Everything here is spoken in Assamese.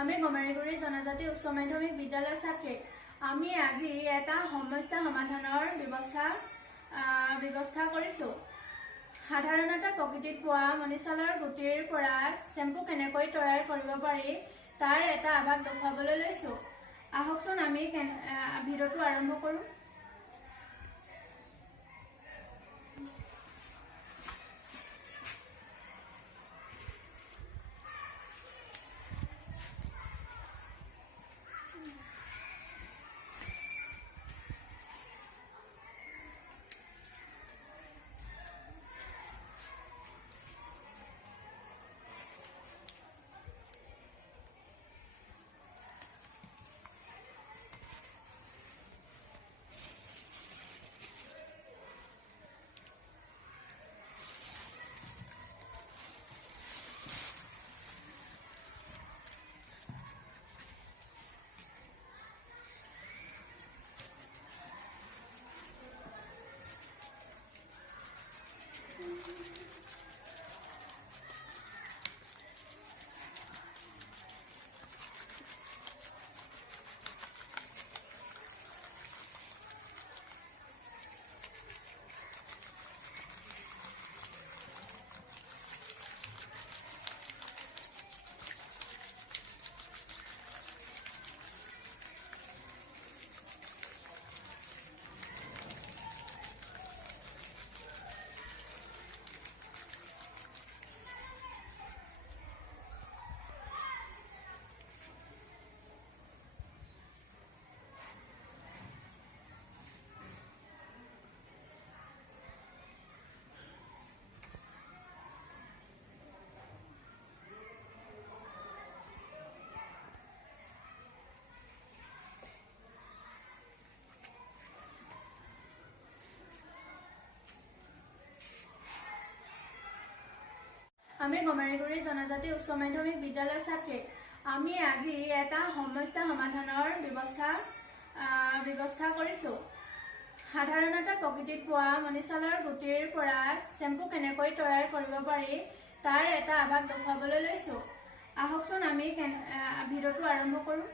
আমি গমাৰিগুৰি জনজাতি উচ্চ মাধ্যমিক বিদ্যালয় ছাত্ৰী। আমি আজি এটা সমস্যা সমাধানৰ ব্যৱস্থা কৰিছো। সাধাৰণতে প্ৰকৃতিত পোৱা মণিচালৰ গুটিৰ পৰা শ্যাম্পু কেনেকৈ তৈয়াৰ কৰিব পাৰি তাৰ এটা আভাস দেখুৱাবলৈ লৈছো। আহকচোন আমি ভিডিঅ'টো আৰম্ভ কৰোঁ। আমি গমাৰিগুৰি জনজাতি উচ্চ মাধ্যমিক বিদ্যালয় ছাত্ৰী। আমি আজি এটা সমস্যা সমাধানৰ ব্যৱস্থা কৰিছো। সাধাৰণতে প্ৰকৃতিত পোৱা মণিচালৰ গুটিৰ পৰা শ্যাম্পু কেনেকৈ তৈয়াৰ কৰিব পাৰি তাৰ এটা আভাস দেখুৱাবলৈ লৈছো। আহকচোন আমি ভিডিঅ'টো আৰম্ভ কৰোঁ।